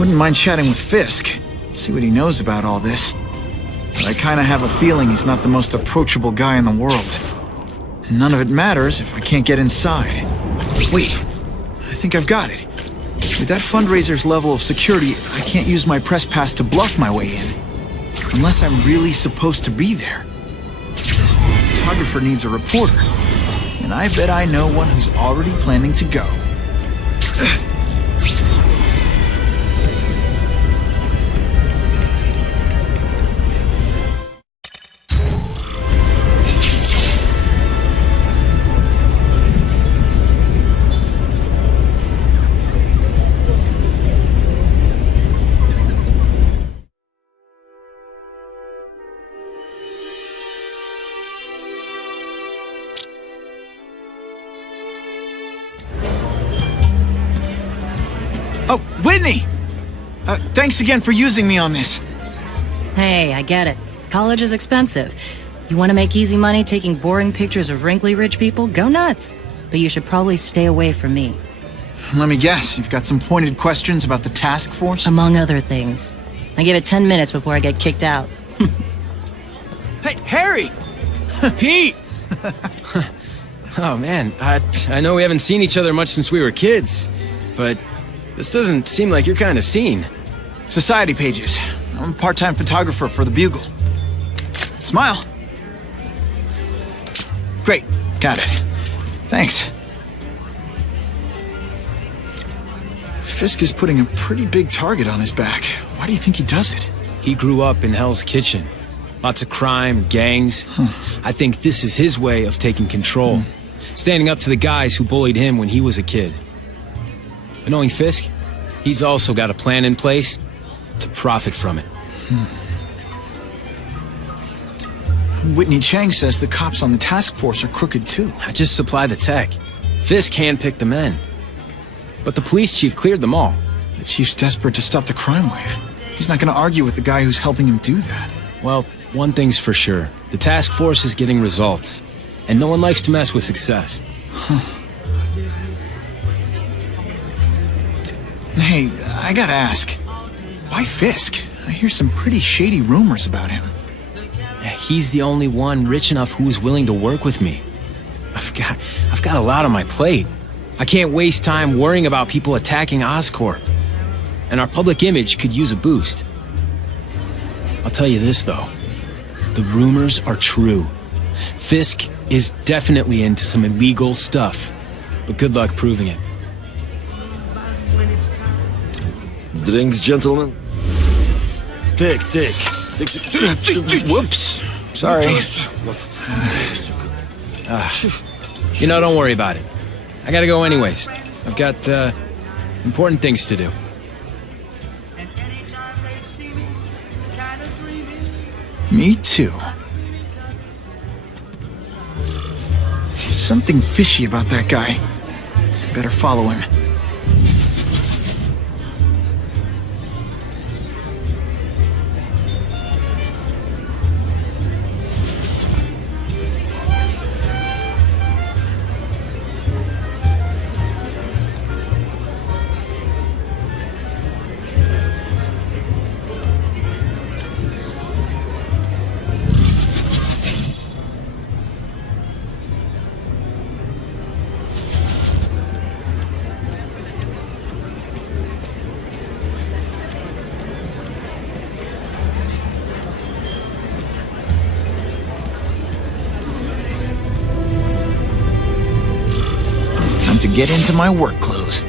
Wouldn't mind chatting with Fisk, see what he knows about all this. But I kinda have a feeling he's not the most approachable guy in the world. And none of it matters if I can't get inside. Wait, I think I've got it. With that fundraiser's level of security, I can't use my press pass to bluff my way in. Unless I'm really supposed to be there. The photographer needs a reporter. And I bet I know one who's already planning to go. Oh, Whitney! Thanks again for using me on this. Hey, I get it. College is expensive. You want to make easy money taking boring pictures of wrinkly rich people? Go nuts. But you should probably stay away from me. Let me guess, you've got some pointed questions about the task force? Among other things. I give it 10 minutes before I get kicked out. Hey, Harry! Pete! Oh man, I know we haven't seen each other much since we were kids, but this doesn't seem like your kind of scene. Society pages. I'm a part-time photographer for the Bugle. Smile. Great, got it. Thanks. Fisk is putting a pretty big target on his back. Why do you think he does it? He grew up in Hell's Kitchen. Lots of crime, gangs. I think this is his way of taking control. Standing up to the guys who bullied him when he was a kid. But knowing Fisk, he's also got a plan in place to profit from it. Whitney Chang says the cops on the task force are crooked too. I just supply the tech. Fisk handpicked the men. But the police chief cleared them all. The chief's desperate to stop the crime wave. He's not gonna argue with the guy who's helping him do that. Well, one thing's for sure. The task force is getting results. And no one likes to mess with success. Hey, I gotta ask. Why Fisk? I hear some pretty shady rumors about him. He's the only one rich enough who is willing to work with me. I've got a lot on my plate. I can't waste time worrying about people attacking Oscorp. And our public image could use a boost. I'll tell you this, though. The rumors are true. Fisk is definitely into some illegal stuff. But good luck proving it. Drinks, gentlemen? Take. Whoops. Sorry. Don't worry about it. I gotta go anyways. I've got, important things to do. Me too. Something fishy about that guy. Better follow him. To get into my work clothes.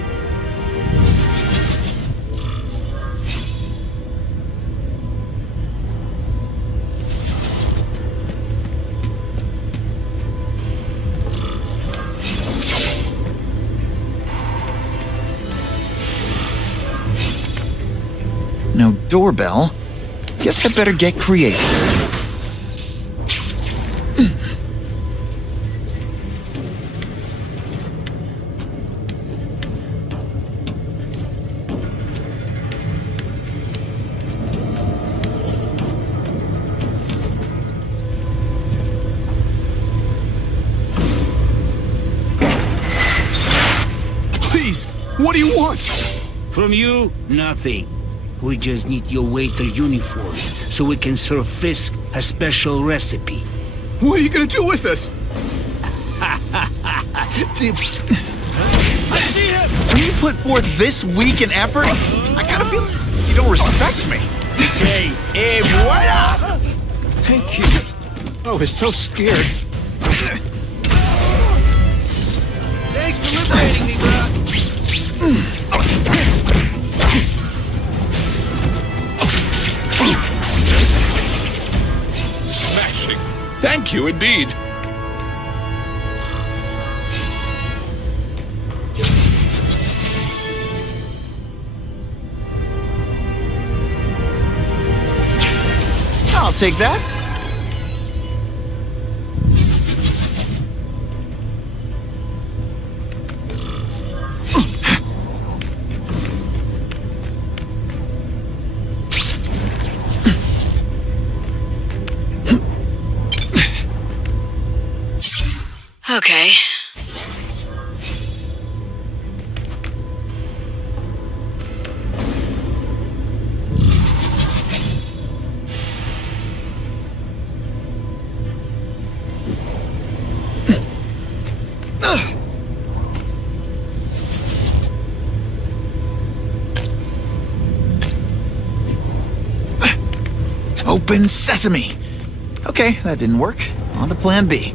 No doorbell. Guess I better get creative. What do you want? From you, nothing. We just need your waiter uniform so we can serve Fisk a special recipe. What are you gonna do with us? When you put forth this week in effort, I gotta feel you don't respect me. Hey, voila! Thank you. I was so scared. Thanks for liberating me, bro. Smashing. Thank you indeed. I'll take that. Okay. Open sesame. Okay, that didn't work. On to plan B.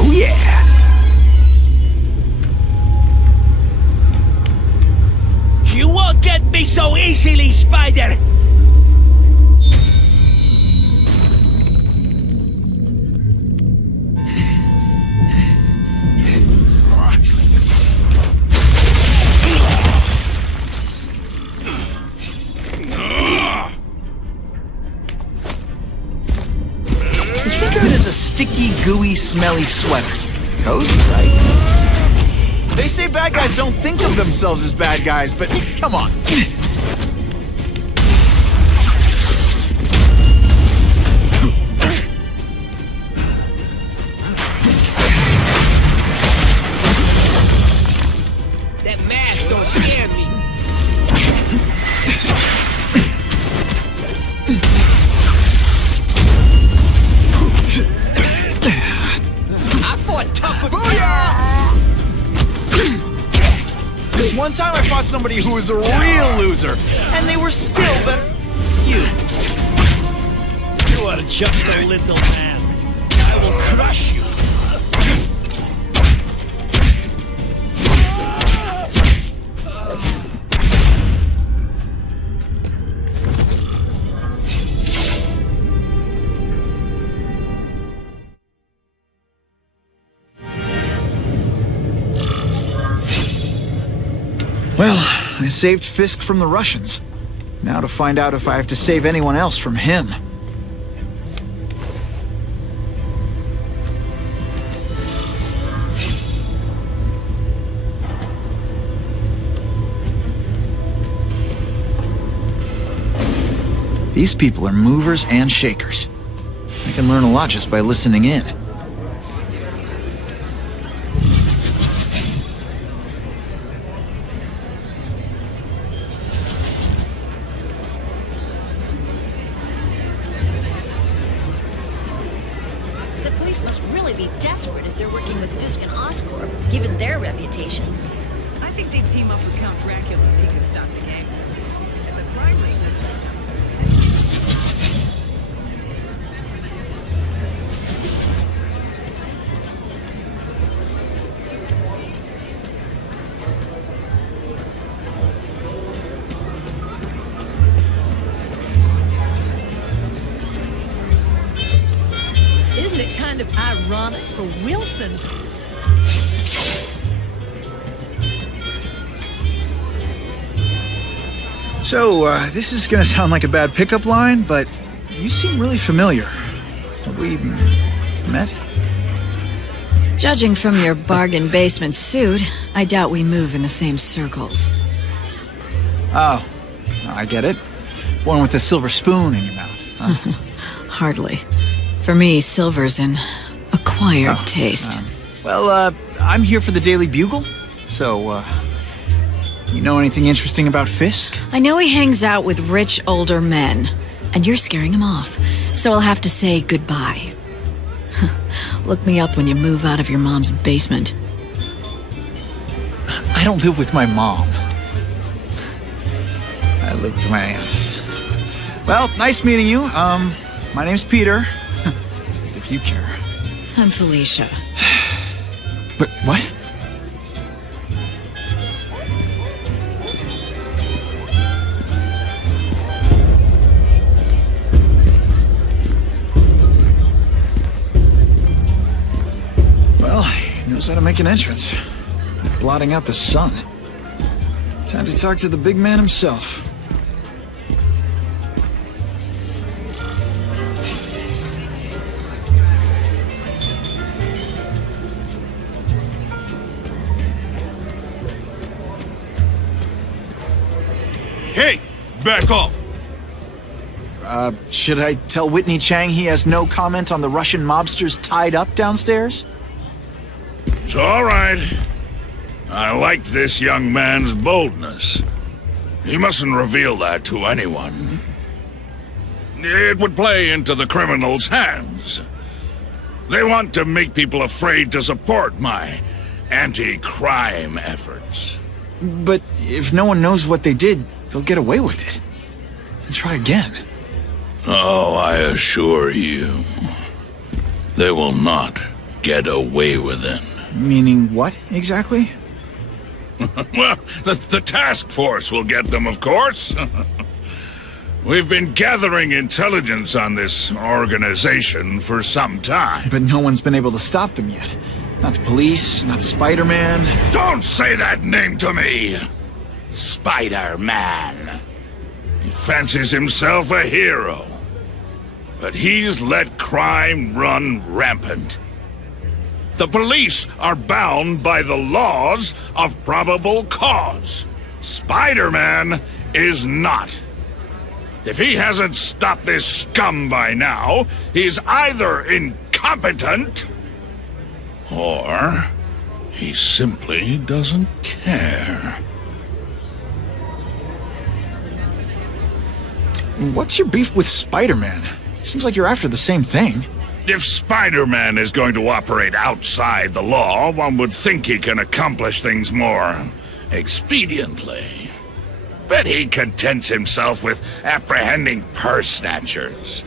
Oh yeah! You won't get me so easily, Spider! Think of it as a sticky, gooey, smelly sweater. Cozy, right? They say bad guys don't think of themselves as bad guys, but come on. That mask don't scare me. I fought tougher. Booyah! This one time I fought somebody who was a real loser, and they were still better than you. You are just a little man. I will crush you. Well, I saved Fisk from the Russians. Now to find out if I have to save anyone else from him. These people are movers and shakers. I can learn a lot just by listening in. The police must really be desperate if they're working with Fisk and Oscorp, given their reputations. I think they'd team up with Count Dracula if he could stop the gang. And the crime rate doesn't become... kind of ironic for Wilson. So, this is gonna sound like a bad pickup line, but you seem really familiar. Have we met? Judging from your bargain basement suit, I doubt we move in the same circles. Oh, I get it. One with a silver spoon in your mouth. Huh? Hardly. For me, silver's an acquired taste. Well, I'm here for the Daily Bugle, so, you know anything interesting about Fisk? I know he hangs out with rich older men, and you're scaring him off, so I'll have to say goodbye. Look me up when you move out of your mom's basement. I don't live with my mom. I live with my aunt. Well, nice meeting you. My name's Peter. As if you care. I'm Felicia. But what? Well, he knows how to make an entrance. Blotting out the sun. Time to talk to the big man himself. Hey, back off. Should I tell Whitney Chang he has no comment on the Russian mobsters tied up downstairs? It's all right. I like this young man's boldness. He mustn't reveal that to anyone. It would play into the criminals' hands. They want to make people afraid to support my anti-crime efforts. But if no one knows what they did, they'll get away with it. And try again. Oh, I assure you, they will not get away with it. Meaning what, exactly? Well, the task force will get them, of course. We've been gathering intelligence on this organization for some time. But no one's been able to stop them yet. Not the police, not Spider-Man. Don't say that name to me! Spider-Man. He fancies himself a hero. But he's let crime run rampant. The police are bound by the laws of probable cause. Spider-Man is not. If he hasn't stopped this scum by now, he's either incompetent or he simply doesn't care. What's your beef with Spider-Man? Seems like you're after the same thing. If Spider-Man is going to operate outside the law, one would think he can accomplish things more expediently. But he contents himself with apprehending purse snatchers.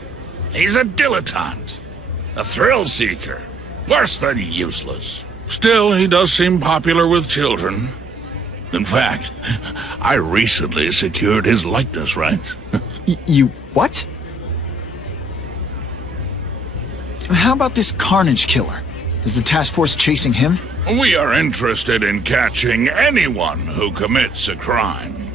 He's a dilettante, a thrill seeker, worse than useless. Still, he does seem popular with children. In fact, I recently secured his likeness rights. You what? How about this Carnage Killer? Is the task force chasing him? We are interested in catching anyone who commits a crime.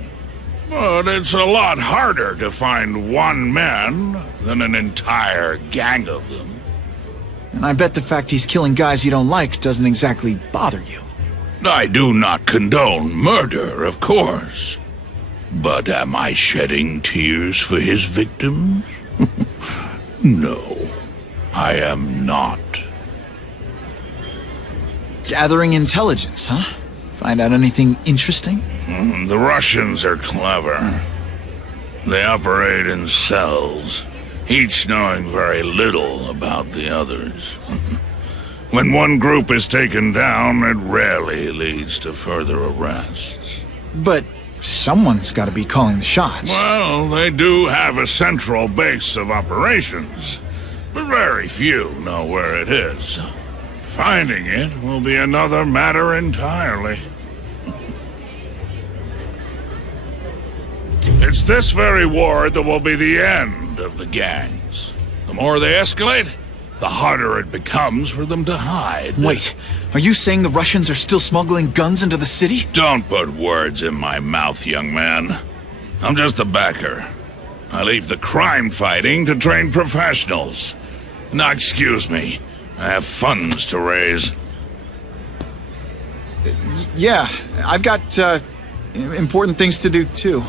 But it's a lot harder to find one man than an entire gang of them. And I bet the fact he's killing guys you don't like doesn't exactly bother you. I do not condone murder, of course. But am I shedding tears for his victims? No, I am not. Gathering intelligence, huh? Find out anything interesting? The Russians are clever. They operate in cells, each knowing very little about the others. When one group is taken down, it rarely leads to further arrests. But someone's got to be calling the shots. Well, they do have a central base of operations, but very few know where it is. Finding it will be another matter entirely. It's this very war that will be the end of the gangs. The more they escalate, the harder it becomes for them to hide. Wait, are you saying the Russians are still smuggling guns into the city? Don't put words in my mouth, young man. I'm just a backer. I leave the crime fighting to trained professionals. Now, excuse me. I have funds to raise. Yeah, I've got, important things to do, too.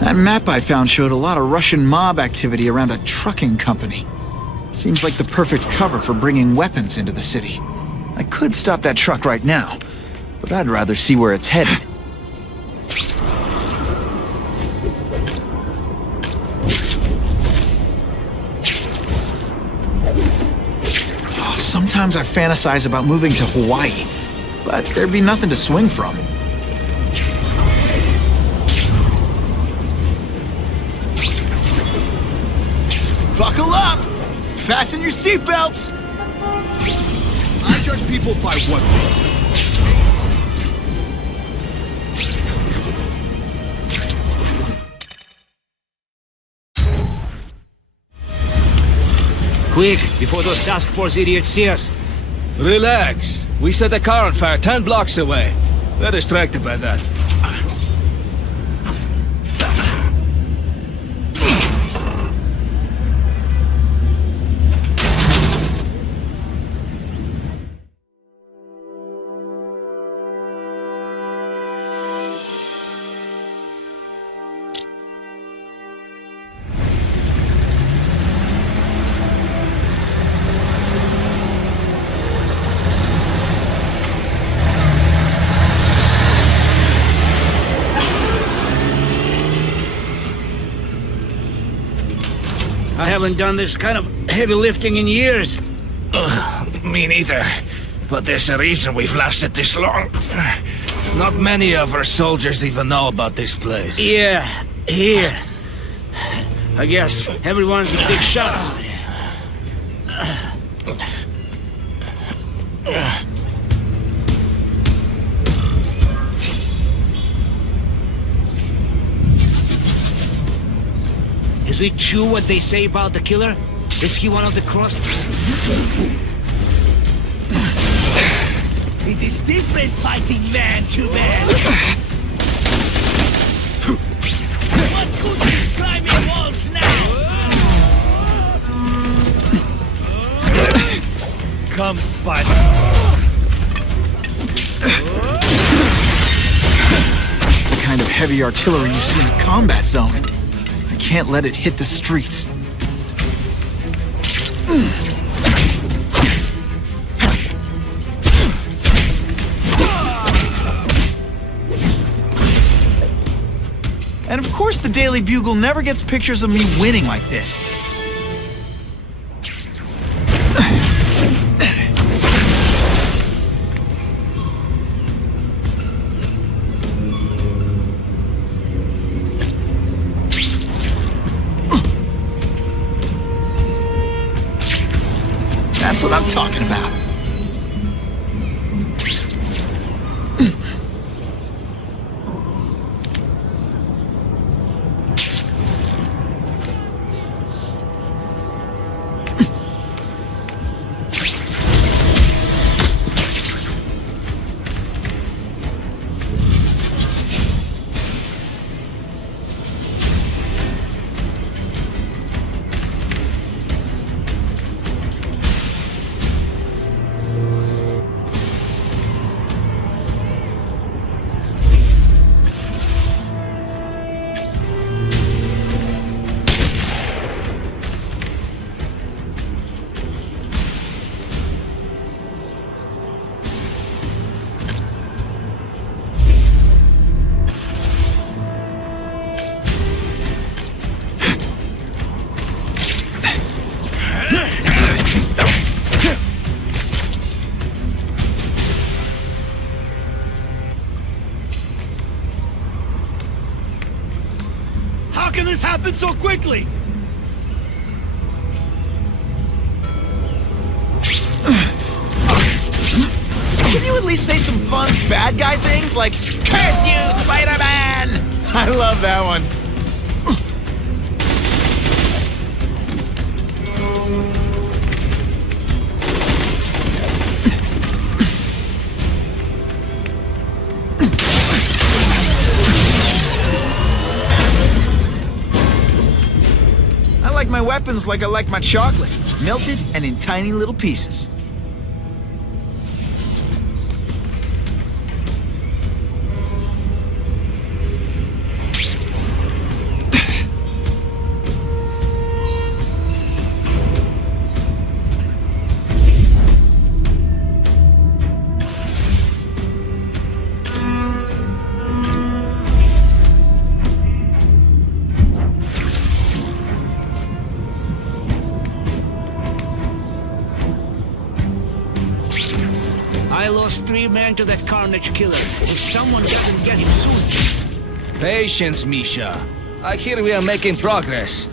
That map I found showed a lot of Russian mob activity around a trucking company. Seems like the perfect cover for bringing weapons into the city. I could stop that truck right now, but I'd rather see where it's headed. Oh, sometimes I fantasize about moving to Hawaii, but there'd be nothing to swing from. Buckle up! Fasten your seatbelts! I judge people by what they Quick, before those task force idiots see us. Relax. We set a car on fire 10 blocks away. They're distracted by that. I haven't done this kind of heavy lifting in years. Me neither. But there's a reason we've lasted this long. Not many of our soldiers even know about this place. Yeah, here. I guess everyone's a big shot. Is it true what they say about the killer? Is he one of the crossed? It is different fighting man to man. What good is climbing walls now? Come, Spider. It's the kind of heavy artillery you see in a combat zone. I can't let it hit the streets. And of course the Daily Bugle never gets pictures of me winning like this. That's what I'm talking about. can this happen so quickly? Can you at least say some fun bad guy things like, "Curse you, Spider-Man"? I love that one. I like my weapons like I like my chocolate, melted and in tiny little pieces. I lost 3 men to that Carnage killer. If someone doesn't get him soon... Patience, Misha. I hear we are making progress.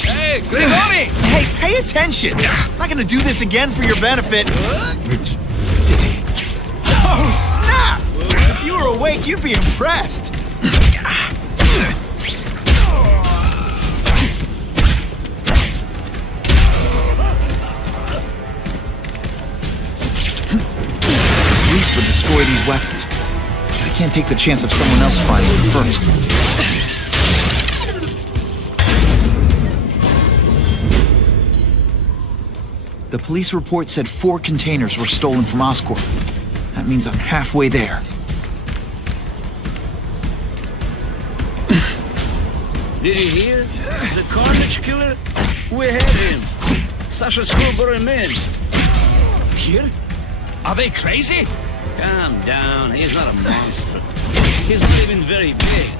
Hey, Grigori! Hey, pay attention! I'm not gonna do this again for your benefit. Oh, snap! If you were awake, you'd be impressed. Police would destroy these weapons. I can't take the chance of someone else finding them first. The police report said 4 containers were stolen from Oscorp. That means I'm halfway there. Did you hear? The Carnage killer? We had him. Sasha Screwborough men. Here? Are they crazy? Calm down. He's not a monster. He's not even very big.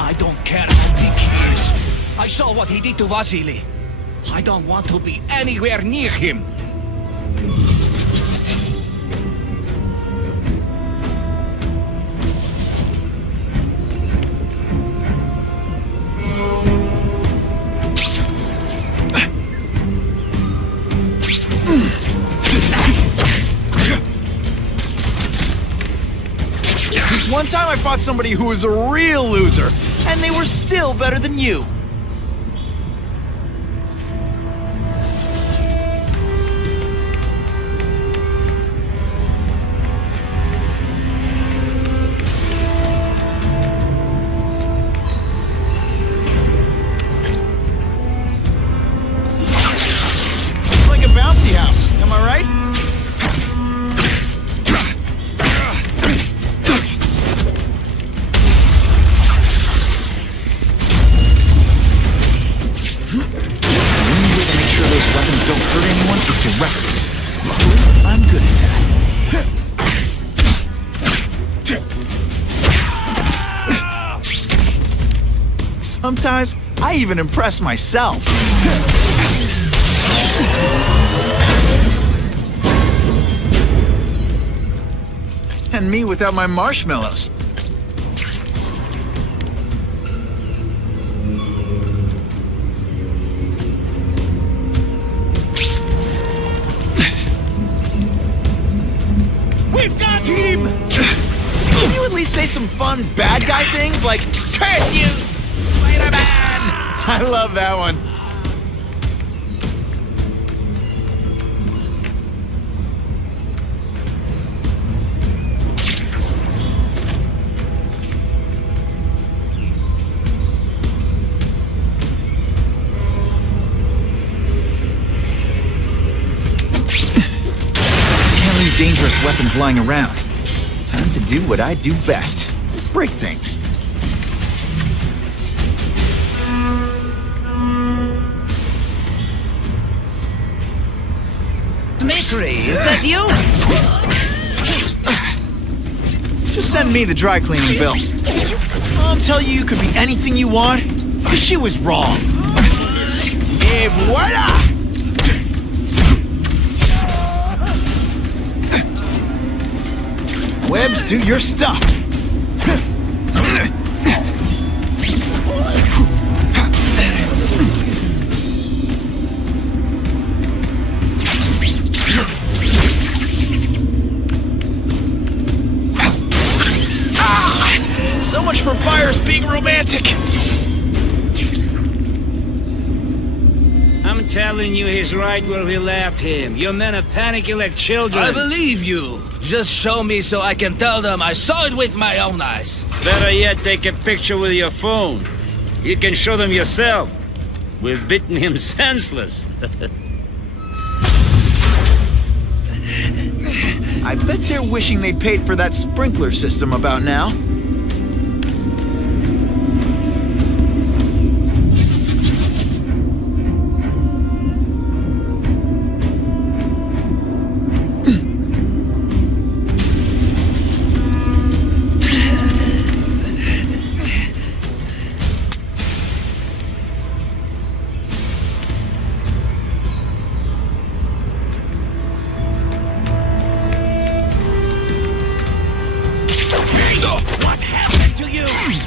I don't care how big he is. I saw what he did to Vasily. I don't want to be anywhere near him. One time I fought somebody who was a real loser, and they were still better than you. It's like a bouncy house, am I right? Don't hurt anyone is directly. Luckily, I'm good at that. Sometimes I even impress myself. And me without my marshmallows. We've got him! Can you at least say some fun bad guy things like, "Curse you, Spider-Man"? I love that one. Dangerous weapons lying around. Time to do what I do best. Break things. Dmitri, is that you? Just send me the dry cleaning bill. I'll tell you you could be anything you want, because she was wrong. Et voila! Webbs, do your stuff. So much for buyers being romantic. I'm telling you, he's right where we left him. Your men are panicking like children. I believe you. Just show me so I can tell them I saw it with my own eyes. Better yet, take a picture with your phone. You can show them yourself. We've beaten him senseless. I bet they're wishing they'd paid for that sprinkler system about now.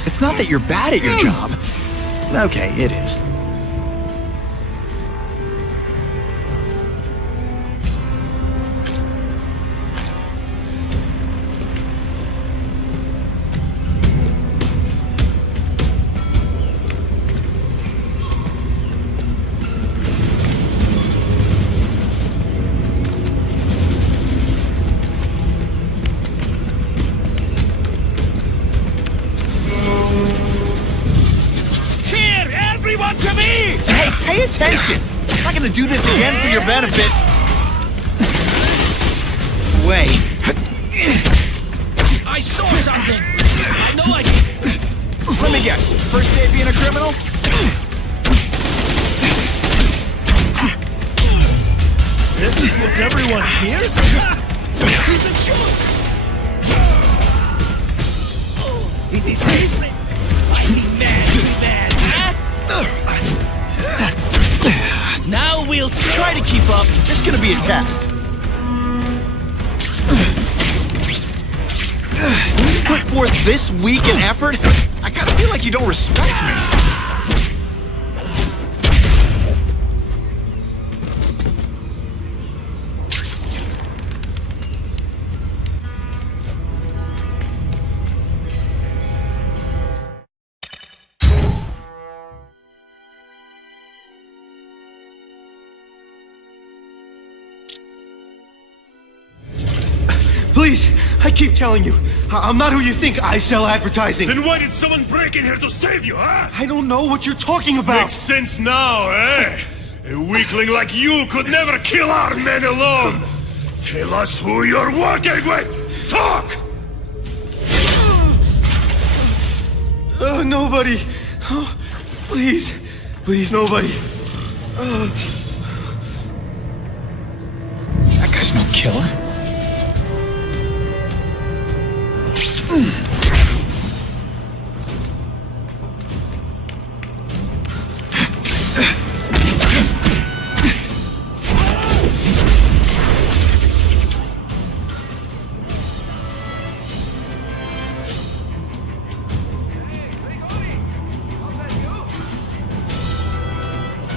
It's not that you're bad at your job. Okay, it is. Pay attention! I'm not gonna do this again for your benefit. Wait. I saw something! I know I did! Let me guess. First day being a criminal? This is what everyone hears? He's a joke! It is different! Fighting man, huh? Now we'll Try to keep up. There's gonna be a test. When you put forth this week and effort, I kinda feel like you don't respect me. Please, I keep telling you, I'm not who you think. I sell advertising. Then why did someone break in here to save you, huh? I don't know what you're talking about. Makes sense now, eh? A weakling like you could never kill our men alone. Tell us who you're working with. Talk! Nobody. Oh, please, please, nobody. That guy's no killer.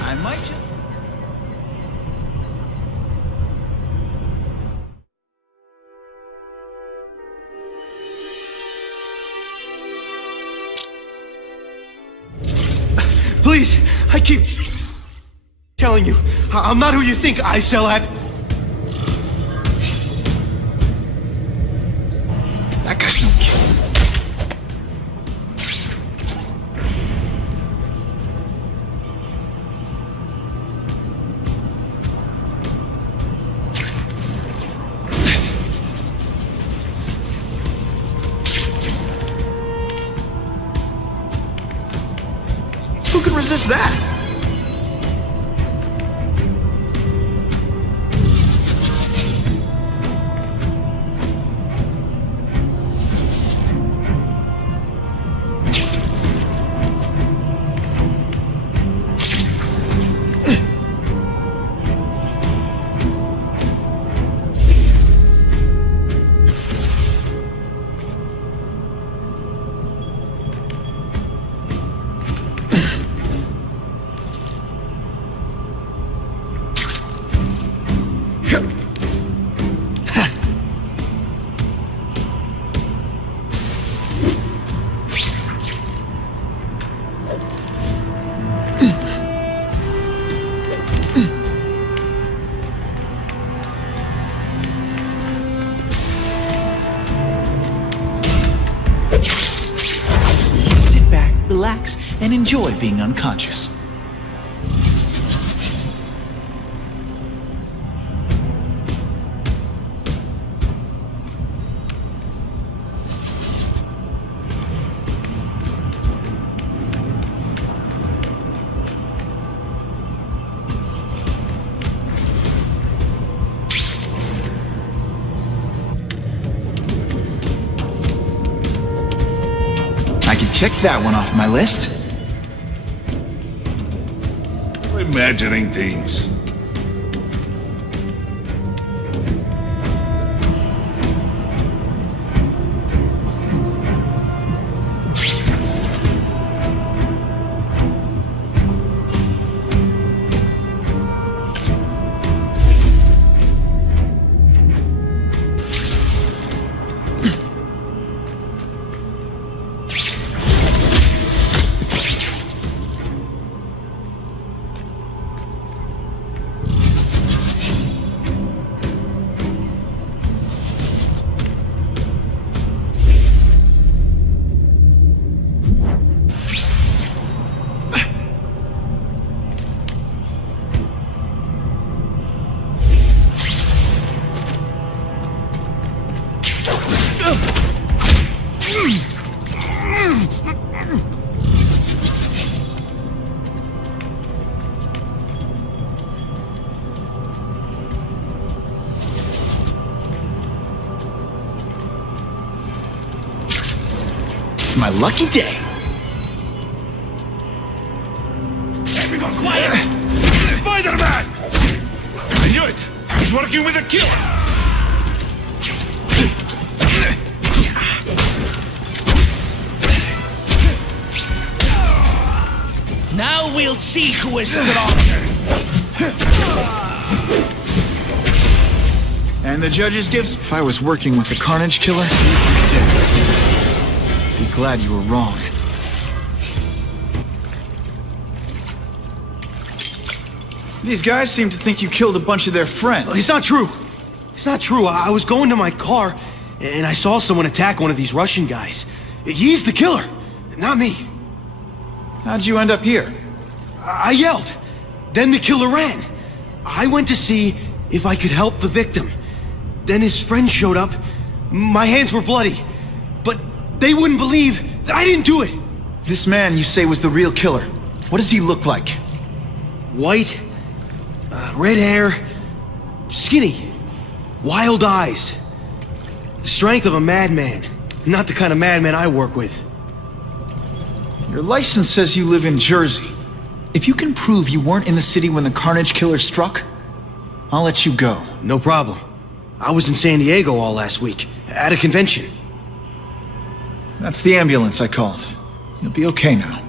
I might just... Please, I keep telling you, I'm not who you think. I sell ad... That guy's no killer. Who can resist that? and enjoy being unconscious. I can check that one off my list. Imagining things. It's my lucky day. Everyone quiet! Spider-Man! I knew it! He's working with a killer! Now we'll see who is stronger. And the judge's gifts? If I was working with the Carnage Killer, you'd be dead. Be glad you were wrong. These guys seem to think you killed a bunch of their friends. It's not true. It's not true. I was going to my car, and I saw someone attack one of these Russian guys. He's the killer, not me. How'd you end up here? I yelled. Then the killer ran. I went to see if I could help the victim. Then his friend showed up. My hands were bloody. But they wouldn't believe that I didn't do it. This man you say was the real killer. What does he look like? White, red hair, skinny, wild eyes. The strength of a madman. Not the kind of madman I work with. Your license says you live in Jersey. If you can prove you weren't in the city when the Carnage Killer struck, I'll let you go. No problem. I was in San Diego all last week, at a convention. That's the ambulance I called. You'll be okay now.